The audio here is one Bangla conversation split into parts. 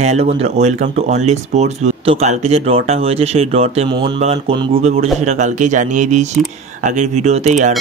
হ্যালো বন্ধুরা, ওয়েলকাম টু অনলি স্পোর্টস। তো কালকে যে ড্রটা হয়েছে সেই ড্রতে মোহনবাগান কোন গ্রুপে পড়েছে সেটা কালকেই জানিয়ে দিয়েছি আগের ভিডিওতেই। আর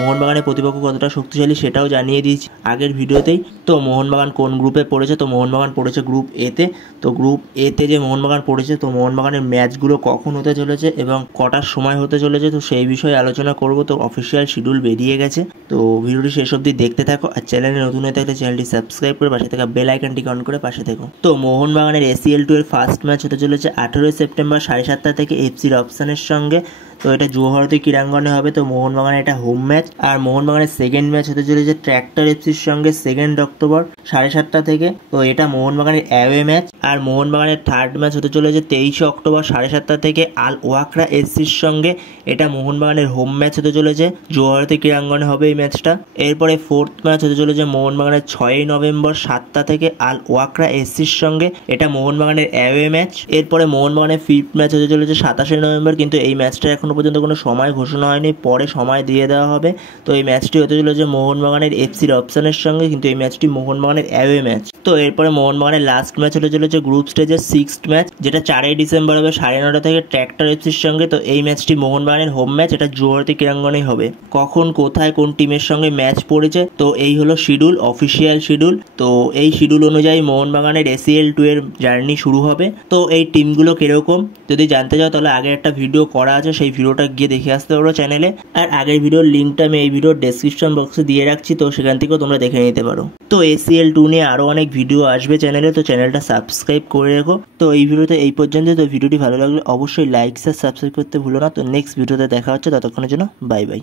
মোহনবাগানের প্রতিপক্ষ কতটা শক্তিশালী সেটাও জানিয়ে দিয়েছি আগের ভিডিওতেই। তো মোহনবাগান কোন গ্রুপে পড়েছে, তো মোহনবাগান পড়েছে গ্রুপ এতে। তো গ্রুপ এতে যে মোহনবাগান পড়েছে, তো মোহনবাগানের ম্যাচগুলো কখন হতে চলেছে এবং কটার সময় হতে চলেছে, তো সেই বিষয়ে আলোচনা করব। তো অফিসিয়াল শিডিউল বেরিয়ে গেছে, তো ভিডিওটি শেষ অবধি দেখতে থাকো। আর চ্যানেলে নতুন হয়ে থাকলে চ্যানেলটি সাবস্ক্রাইব করে পাশে থাকা বেল আইকনটিকে অন করে পাশে থেকো। তো মোহনবাগানের ACL 2 এর ফার্স্ট ম্যাচ হতে চলেছে 18 সেপ্টেম্বর 7:30 থেকে FC রবসানের সঙ্গে। তো এটা যুবভারতী ক্রীড়াঙ্গনে হবে। তো মোহনবাগানের এটা হোম ম্যাচ। আর মোহনবাগানের সেকেন্ড ম্যাচ হতে চলেছে ট্র্যাক্টর FCর সঙ্গে 2 অক্টোবর 7:30 থেকে। তো এটা মোহনবাগানের অ্যাওয়ে ম্যাচ। আর মোহনবাগানের থার্ড ম্যাচ হতে চলেছে 23 অক্টোবর 7:30 থেকে আল ওয়াকরা SCর সঙ্গে। এটা মোহনবাগানের হোম ম্যাচ হতে চলেছে, যুবভারতী ক্রীড়াঙ্গনে হবে এই ম্যাচটা। এরপরে ফোর্থ ম্যাচ হতে চলেছে মোহনবাগানের 6 নভেম্বর 7টা থেকে আল ওয়াকরা SCর সঙ্গে। এটা মোহনবাগানের অ্যাওয়ে ম্যাচ। এরপরে মোহনবাগানের ফিফথ ম্যাচ হতে চলেছে 27 নভেম্বর, কিন্তু এই ম্যাচটা এখনো পর্যন্ত কোনো সময় ঘোষণা হয়নি, পরে সময় দিয়ে দেওয়া হবে। তো এই ম্যাচটি হতে চলেছে মোহনবাগানের FC রবসানের সঙ্গে, কিন্তু এই ম্যাচটি মোহনবাগানের অ্যাওয়ে ম্যাচ। তো এরপরে মোহনবাগানের লাস্ট ম্যাচ হতে চলেছে গ্রুপ স্টেজের 6th ম্যাচ, যেটা 4 ডিসেম্বর হবে 9:30 থেকে ট্র্যাক্টর FCর সঙ্গে। তো এই ম্যাচটি মোহনবাগানের হোম ম্যাচ, এটা যুবভারতী ক্রীড়াঙ্গনেই হবে। কখন কোথায় কোন টিমের সঙ্গে ম্যাচ পড়েছে, তো এই হলো শিডিউল, অফিসিয়াল শিডিউল। তো এই শিডিউল অনুযায়ী মোহনবাগানের ACL 2 এর জার্নি শুরু হবে। তো এই টিমগুলো কিরকম যদি জানতে চাও তাহলে আগে একটা ভিডিও করা আছে, সেই ভিডিওটা গিয়ে দেখে আসতে পারো চ্যানেলে। আর আগের ভিডিওর লিঙ্কটা আমি এই ভিডিওর ডেসক্রিপশন বক্সে দিয়ে রাখছি, তো সেখান থেকেও তোমরা দেখে নিতে পারো। তো ACL 2 নিয়ে আরও অনেক ভিডিও আসবে চ্যানেলে, তো চ্যানেলটা সাবস্ক্রাইব করে রেখো। তো এই ভিডিওতে এই পর্যন্ত। তো ভিডিওটি ভালো লাগলে অবশ্যই লাইক সাবস্ক্রাইব করতে ভুলো না। তো নেক্সট ভিডিওতে দেখা হচ্ছে, ততক্ষণের জন্য বাই বাই।